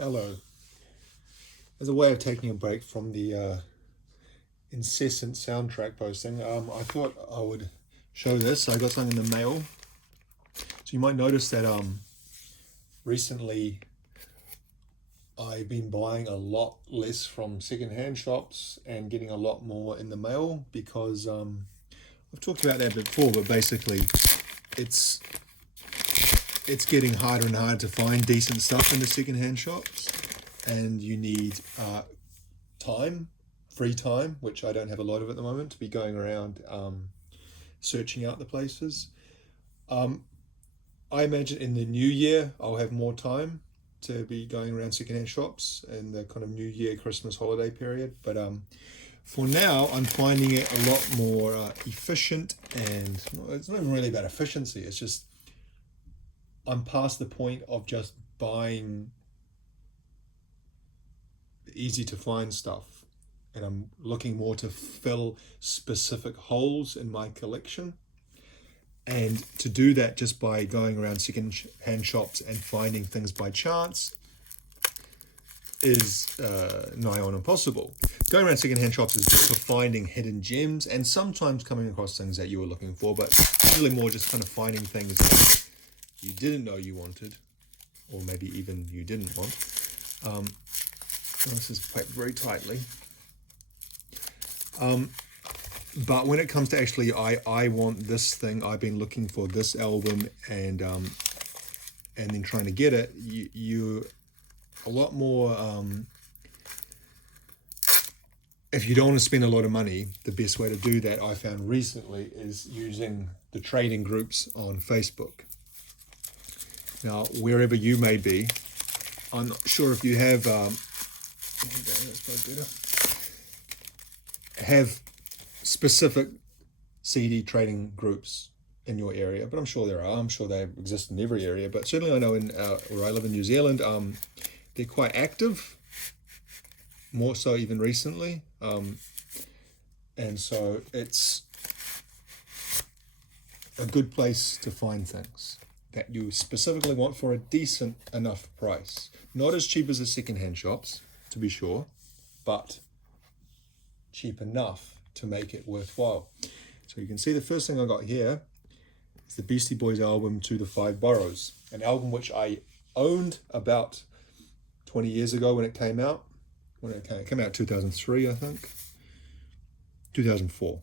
Hello. As a way of taking a break from the incessant soundtrack posting, I thought I would show this. I got something in the mail. So you might notice that recently I've been buying a lot less from secondhand shops and getting a lot more in the mail because I've talked about that before, but basically it's it's getting harder and harder to find decent stuff in the secondhand shops, and you need time, free time, which I don't have a lot of at the moment, to be going around searching out the places. Um, I imagine in the new year I'll have more time to be going around secondhand shops in the kind of New Year, Christmas holiday period. But for now, I'm finding it a lot more efficient, and well, it's not even really about efficiency. It's just I'm past the point of just buying easy to find stuff, and I'm looking more to fill specific holes in my collection. And to do that just by going around second-hand shops and finding things by chance is nigh on impossible. Going around second-hand shops is good for finding hidden gems and sometimes coming across things that you were looking for, but usually more just kind of finding things that you didn't know you wanted, or maybe even you didn't want. This is packed very tightly. But when it comes to actually, I want this thing. I've been looking for this album, and then trying to get it. You a lot more. If you don't want to spend a lot of money, the best way to do that, I found recently, is using the trading groups on Facebook. Now, wherever you may be, I'm not sure if you have. That's probably better. Have specific CD trading groups in your area, but I'm sure there are. I'm sure they exist in every area, but certainly I know in where I live in New Zealand, they're quite active, more so even recently, and so it's a good place to find things that you specifically want for a decent enough price. Not as cheap as the secondhand shops, to be sure, but cheap enough to make it worthwhile. So you can see the first thing I got here is the Beastie Boys album To the Five Boroughs, an album which I owned about 20 years ago when it came out. When it came out 2003, I think. 2004.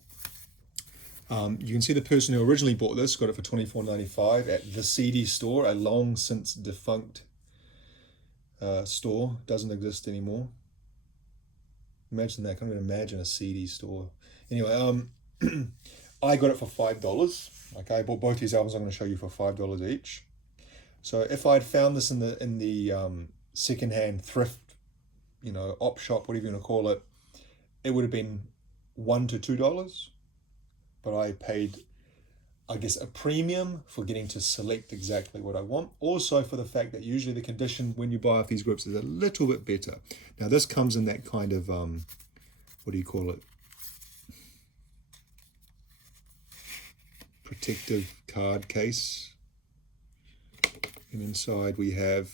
You can see the person who originally bought this got it for $24.95 at the CD store, a long since defunct store. Doesn't exist anymore. Imagine that. I can't even imagine a CD store. Anyway, I got it for $5. Okay, I bought both these albums. I'm going to show you for $5 each. So if I'd found this in the secondhand thrift, op shop, whatever you want to call it, it would have been $1 to $2. But I paid, I guess, a premium for getting to select exactly what I want. Also for the fact that usually the condition when you buy off these groups is a little bit better. Now this comes in that kind of, what do you call it? Protective card case. And inside we have,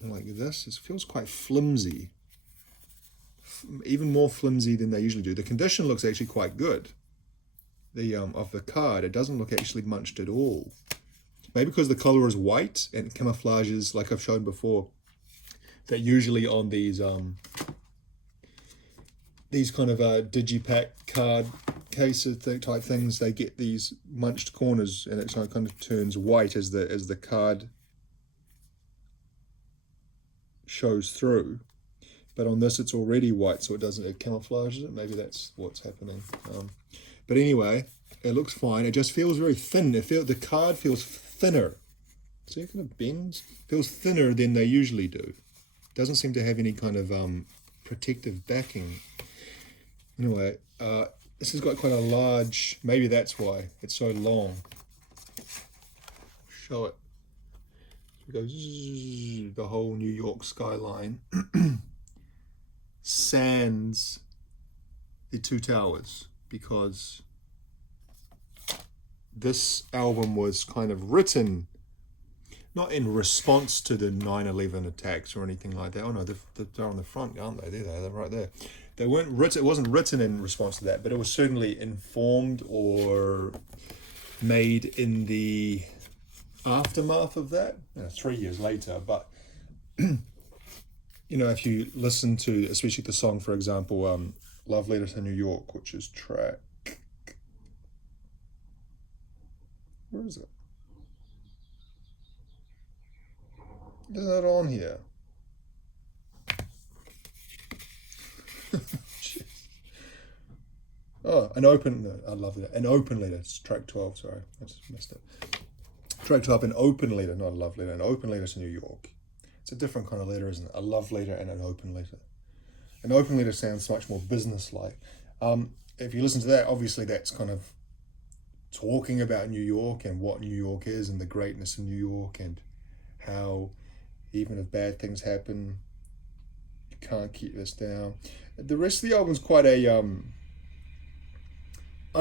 like this, it feels quite flimsy. Even more flimsy than they usually do. The condition looks actually quite good. Of the card, it doesn't look actually munched at all. Maybe because the color is white and camouflages, like I've shown before, that usually on these kind of digipack card cases type things, they get these munched corners, and it kind of turns white as the card shows through. But on this, it's already white, so it camouflages it. Maybe that's what's happening. But anyway, it looks fine. It just feels very thin. The card feels thinner. See, it kind of bends. Feels thinner than they usually do. Doesn't seem to have any kind of protective backing. Anyway, this has got quite a large. Maybe that's why it's so long. Show it. So it goes the whole New York skyline. Sans the two towers, because this album was kind of written not in response to the 9/11 attacks or anything like that. Oh no, they're on the front, aren't they? There they're right there. They weren't written. It wasn't written in response to that, but it was certainly informed or made in the aftermath of that. 3 years later, but if you listen to, especially the song, for example, "Love Letter to New York," which is track. Where is it? Is that on here? Oh, an open. No, I love that. An open letter. It's track 12. Sorry, I just missed it. Track 12, an open letter, not a love letter. An open letter to New York. It's a different kind of letter, isn't it? A love letter and an open letter. An open letter sounds much more business-like. If you listen to that, obviously that's kind of talking about New York and what New York is and the greatness of New York and how even if bad things happen, you can't keep this down. The rest of the album's quite a I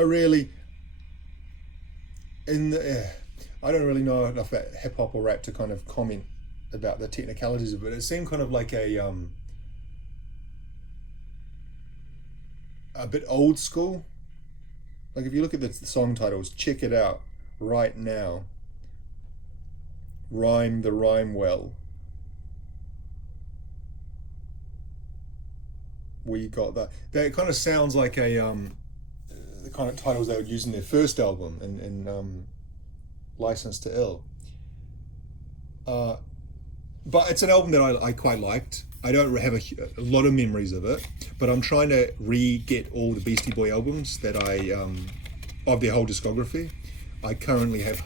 don't really know enough about hip hop or rap to kind of comment about the technicalities of it. It seemed kind of like a bit old school. Like if you look at the song titles, "Check It Out," "Right Now," "Rhyme the Rhyme Well," "We Got That." That kind of sounds like a the kind of titles they would use in their first album in License to Ill. But it's an album that I quite liked. I don't have a lot of memories of it, but I'm trying to re-get all the Beastie Boy albums that of their whole discography. I currently have,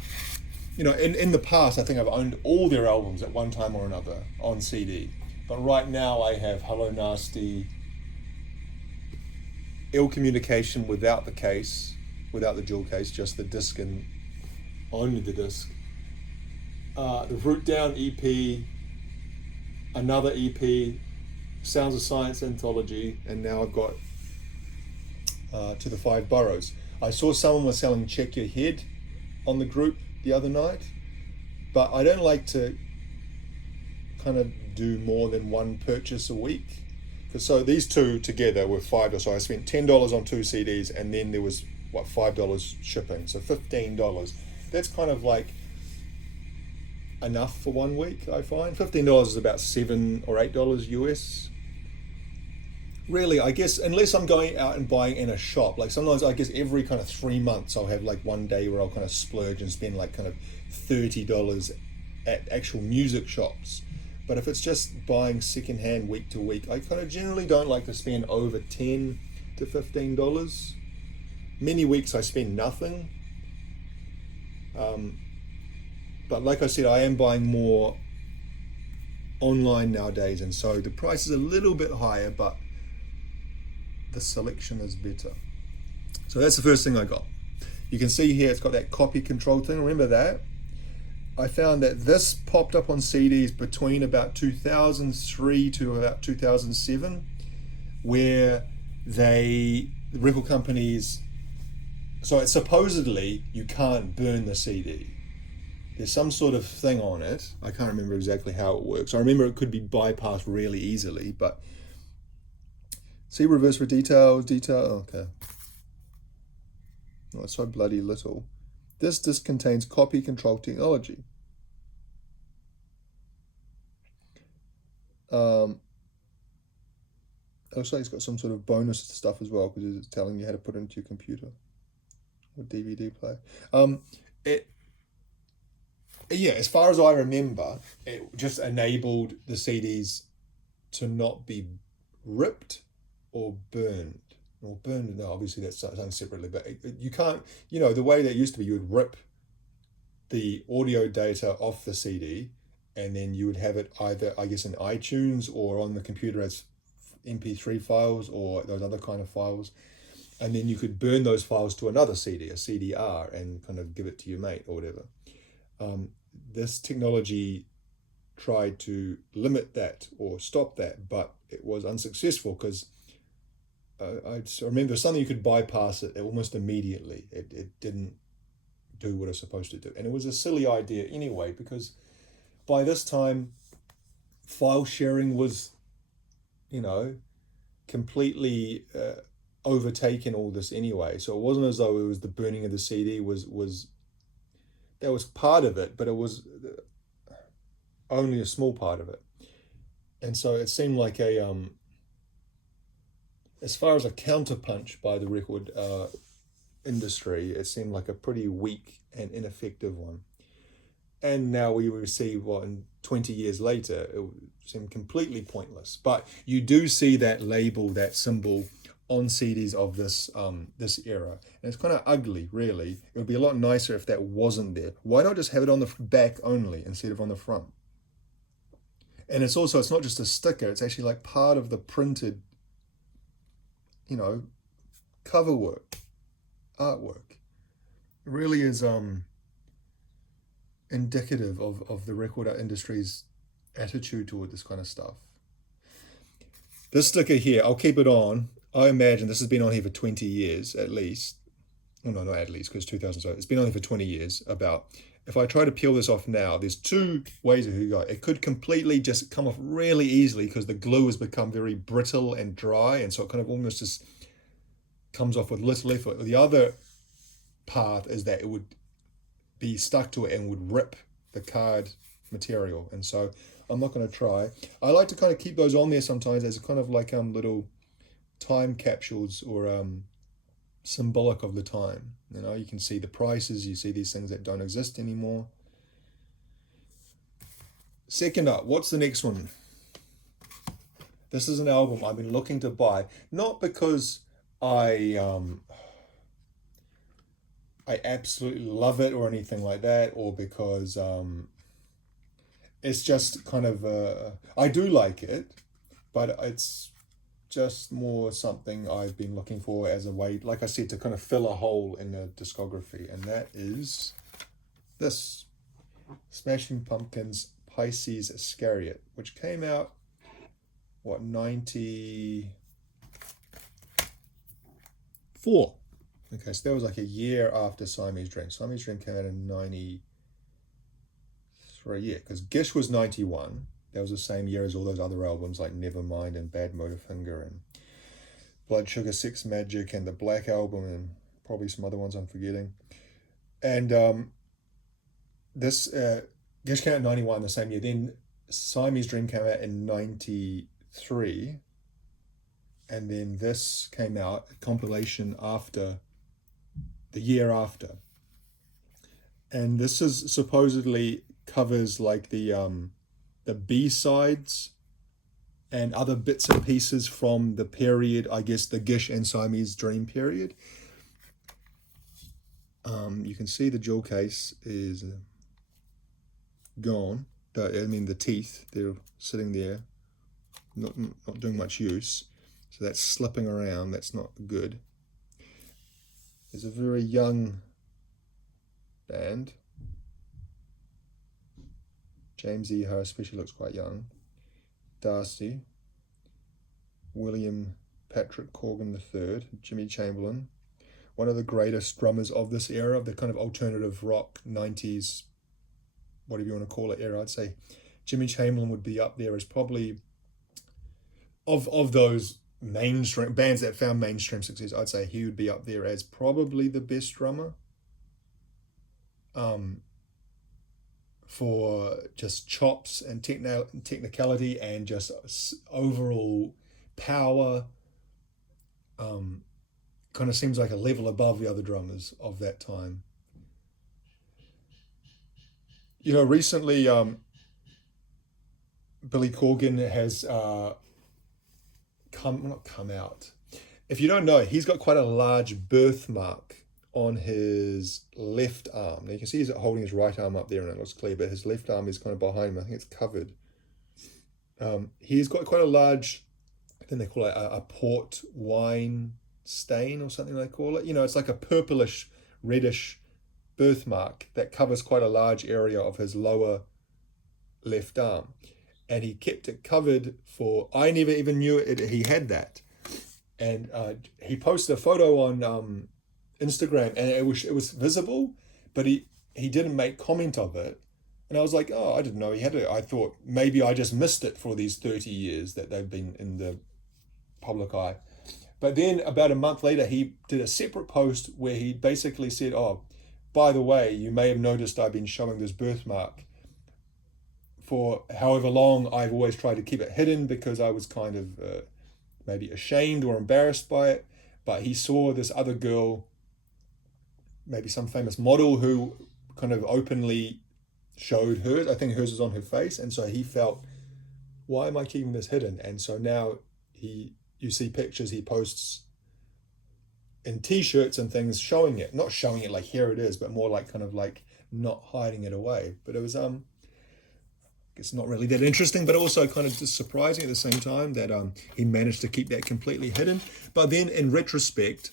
in the past, I think I've owned all their albums at one time or another on CD. But right now I have Hello Nasty, Ill Communication without the case, without the dual case, just the disc and only the disc. The Root Down EP, another EP, Sounds of Science Anthology, and now I've got To the Five Boroughs. I saw someone was selling Check Your Head on the group the other night, but I don't like to kind of do more than one purchase a week. So these two together were $5. So I spent $10 on two CDs, and then there was $5 shipping, so $15. That's kind of like enough for 1 week, I find. $15 is about $7 or $8 US. Really, I guess, unless I'm going out and buying in a shop, like sometimes I guess every kind of 3 months I'll have like one day where I'll kind of splurge and spend like kind of $30 at actual music shops. But if it's just buying secondhand week to week, I kind of generally don't like to spend over $10 to $15. Many weeks I spend nothing. But like I said, I am buying more online nowadays, and so the price is a little bit higher, but the selection is better. So that's the first thing I got. You can see here it's got that copy control thing. Remember that? I found that this popped up on CDs between about 2003 to about 2007, where the record companies, so it's supposedly you can't burn the CD. There's some sort of thing on it. I can't remember exactly how it works. I remember it could be bypassed really easily, but see reverse for details, okay. Oh, it's so bloody little. This disc contains copy control technology. It looks like it's got some sort of bonus stuff as well, because it's telling you how to put it into your computer or DVD player. Yeah, as far as I remember, it just enabled the CDs to not be ripped or burned. Or burned, no, obviously that's done separately, but you can't, the way that used to be, you would rip the audio data off the CD, and then you would have it either, I guess, in iTunes or on the computer as MP3 files or those other kind of files. And then you could burn those files to another CD, a CDR, and kind of give it to your mate or whatever. This technology tried to limit that or stop that, but it was unsuccessful because I remember something you could bypass it almost immediately. It didn't do what it's supposed to do. And it was a silly idea anyway, because by this time, file sharing was, you know, completely overtaken all this anyway. So it wasn't as though it was the burning of the CD was that was part of it, but it was only a small part of it. And so it seemed like as far as a counterpunch by the record industry, it seemed like a pretty weak and ineffective one. And now we receive what, in 20 years later, it seemed completely pointless. But you do see that label, that symbol on CDs of this era. And it's kind of ugly, really. It would be a lot nicer if that wasn't there. Why not just have it on the back only instead of on the front? And it's not just a sticker, it's actually like part of the printed, cover work, artwork. It really is indicative of the record industry's attitude toward this kind of stuff. This sticker here, I'll keep it on. I imagine this has been on here for 20 years at least. Oh, no, not at least, because 2000, so it's been on here for 20 years. About, if I try to peel this off now, there's two ways it could go. It could completely just come off really easily because the glue has become very brittle and dry, and so it kind of almost just comes off with little effort. The other path is that it would be stuck to it and would rip the card material, and so I'm not going to try. I like to kind of keep those on there sometimes as a kind of like little time capsules or symbolic of the time. You can see the prices, you see these things that don't exist anymore. Second up, what's the next one? This is an album I've been looking to buy, not because I absolutely love it or anything like that, or because it's just kind of I do like it, but it's just more something I've been looking for as a way, like I said, to kind of fill a hole in the discography, and that is this Smashing Pumpkins' Pisces Iscariot, which came out, 94? Okay, so that was like a year after Siamese Dream. Siamese Dream came out in 93, yeah, because Gish was 91. That was the same year as all those other albums like Nevermind and Bad Motorfinger and Blood Sugar Sex Magic and the Black Album and probably some other ones I'm forgetting. And this Gish came out in 91, the same year. Then Siamese Dream came out in 93. And then this came out, a compilation after, the year after. And this is supposedly covers like the B-sides and other bits and pieces from the period, I guess the Gish and Siamese Dream period. You can see the jewel case is gone. The teeth, they're sitting there, not doing much use. So that's slipping around, that's not good. There's a very young band. James Iha especially looks quite young. Darcy, William Patrick Corgan III, Jimmy Chamberlain, one of the greatest drummers of this era, of the kind of alternative rock 90s, whatever you want to call it, era. I'd say Jimmy Chamberlain would be up there as probably, of those mainstream bands that found mainstream success, I'd say he would be up there as probably the best drummer. For just chops and technicality and just overall power. Kind of seems like a level above the other drummers of that time. Recently Billy Corgan has not come out. If you don't know, he's got quite a large birthmark on his left arm. Now you can see he's holding his right arm up there and it looks clear, but his left arm is kind of behind him. I think it's covered. He's got quite a large, I think they call it a port wine stain or something they call it. It's like a purplish, reddish birthmark that covers quite a large area of his lower left arm. And he kept it covered for, I never even knew he had that. And he posted a photo on Instagram, and it was visible, but he didn't make comment of it. And I was like, oh, I didn't know he had it. I thought maybe I just missed it for these 30 years that they've been in the public eye. But then about a month later, he did a separate post where he basically said, oh, by the way, you may have noticed I've been showing this birthmark for however long. I've always tried to keep it hidden because I was kind of maybe ashamed or embarrassed by it. But he saw this other girl, maybe some famous model, who kind of openly showed hers. I think hers was on her face. And so he felt, why am I keeping this hidden? And so now you see pictures he posts in t-shirts and things showing it, not showing it like here it is, but more like kind of like not hiding it away. But it was it's not really that interesting, but also kind of just surprising at the same time that he managed to keep that completely hidden. But then in retrospect,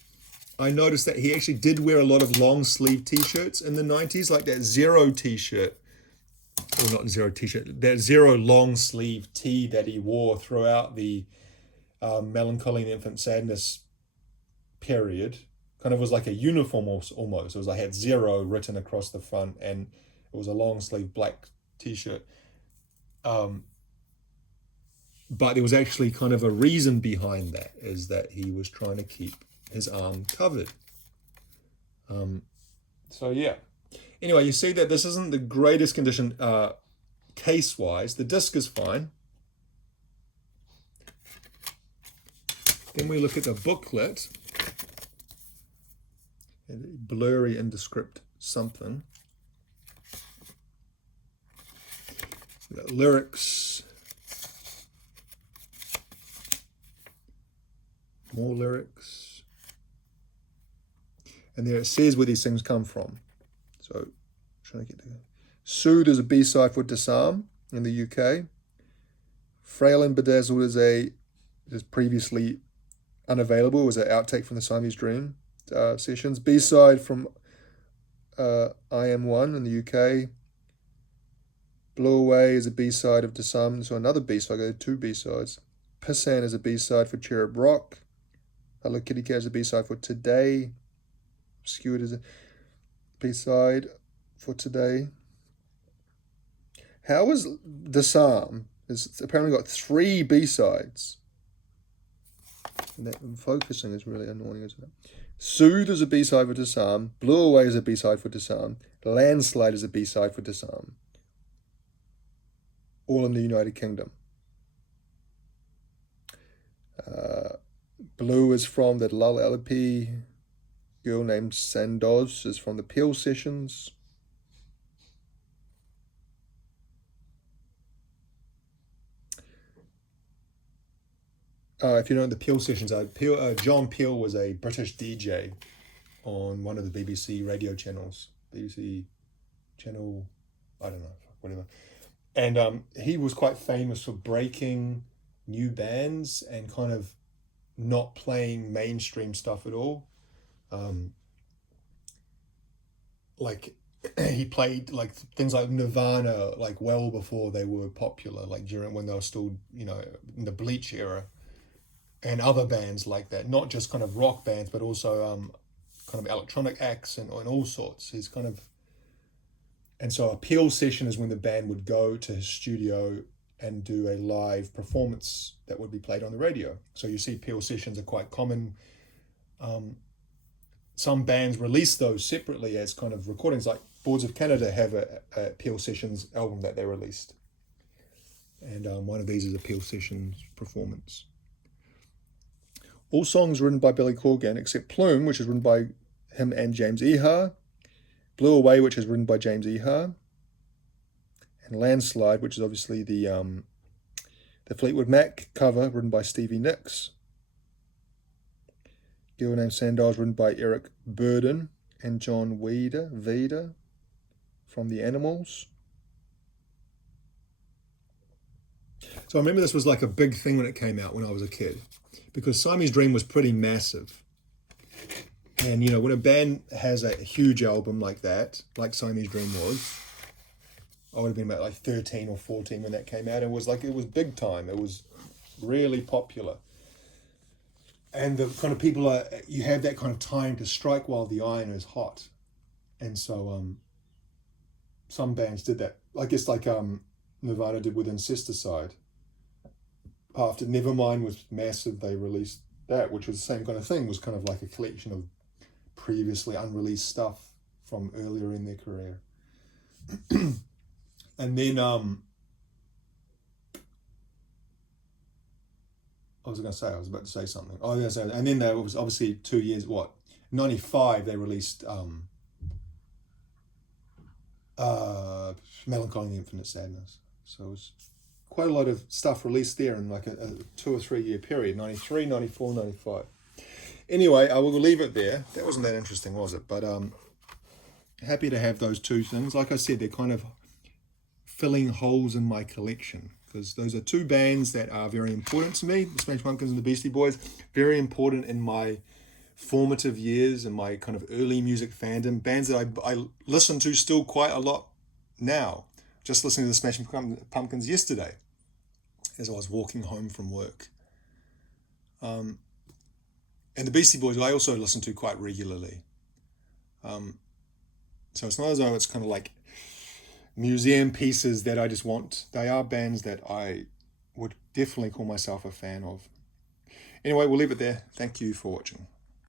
I noticed that he actually did wear a lot of long sleeve t-shirts in the 90s, like that Zero t-shirt, or not Zero t-shirt, that Zero long sleeve tee that he wore throughout the Melancholy and Infant Sadness period. Kind of was like a uniform almost. It was like had Zero written across the front, and it was a long sleeve black t-shirt. But there was actually kind of a reason behind that, is that he was trying to keep his arm covered. So yeah. Anyway, you see that this isn't the greatest condition case-wise. The disc is fine. Then we look at the booklet. Blurry, indescript something. Lyrics. More lyrics. And there it says where these things come from. So, trying to get there. Soothe is a B-side for Disarm in the UK. Frail and Bedazzled is previously unavailable. It was an outtake from the Siamese Dream sessions. B-side from I Am One in the UK. Blew Away is a B-side of Disarm. So another B-side. I got two B-sides. Pissan is a B-side for Cherub Rock. Hello Kitty Cat is a B-side for Today. Obscured is a B-side for Today. How is Disarm? It's apparently got 3 B-sides. And that focusing is really annoying, isn't it? Soothe is a B-side for Disarm. Blew Away is a B-side for Disarm. Landslide is a B-side for Disarm. All in the United Kingdom. Blue is from that Lull LP. Girl named Sandoz is from the Peel Sessions. If you know the Peel Sessions, John Peel was a British DJ on one of the BBC radio channels. BBC channel, I don't know, whatever. And he was quite famous for breaking new bands and kind of not playing mainstream stuff at all. Like he played like things like Nirvana like well before they were popular, like during when they were still, you know, in the Bleach era, and other bands like that, not just kind of rock bands, but also kind of electronic acts and all sorts. He's kind of, and so a Peel session is when the band would go to his studio and do a live performance that would be played on the radio. So you see Peel sessions are quite common. Some bands release those separately as kind of recordings, like Boards of Canada have a Peel Sessions album that they released. And one of these is a Peel Sessions performance. All songs written by Billy Corgan, except Plume, which is written by him and James Iha. Blew Away, which is written by James Iha. And Landslide, which is obviously the Fleetwood Mac cover, written by Stevie Nicks. Girl Named Sandoz, written by Eric Burden and John Vida from The Animals. So I remember this was like a big thing when it came out when I was a kid, because Siamese Dream was pretty massive. And, you know, when a band has a huge album like that, like Siamese Dream was, I would have been about like 13 or 14 when that came out. It was big time. It was really popular. And the kind of people you have that kind of time to strike while the iron is hot. And so some bands did that I guess like Nirvana did with Incesticide. After Nevermind was massive, they released that, which was the same kind of thing, was kind of like a collection of previously unreleased stuff from earlier in their career. And then I was about to say something. Oh, yeah, so, and then there was obviously 2 years, what, 95, they released Melancholy and Infinite Sadness. So it was quite a lot of stuff released there in like a 2 or 3 year period, 93, 94, 95. Anyway, I will leave it there. That wasn't that interesting, was it? But happy to have those two things. Like I said, they're kind of filling holes in my collection, because those are two bands that are very important to me, the Smashing Pumpkins and the Beastie Boys, very important in my formative years and my kind of early music fandom, bands that I listen to still quite a lot now. Just listening to the Smashing Pumpkins yesterday as I was walking home from work. And the Beastie Boys I also listen to quite regularly. So it's not as though it's kind of like museum pieces that I just want. They are bands that I would definitely call myself a fan of. Anyway, we'll leave it there. Thank you for watching.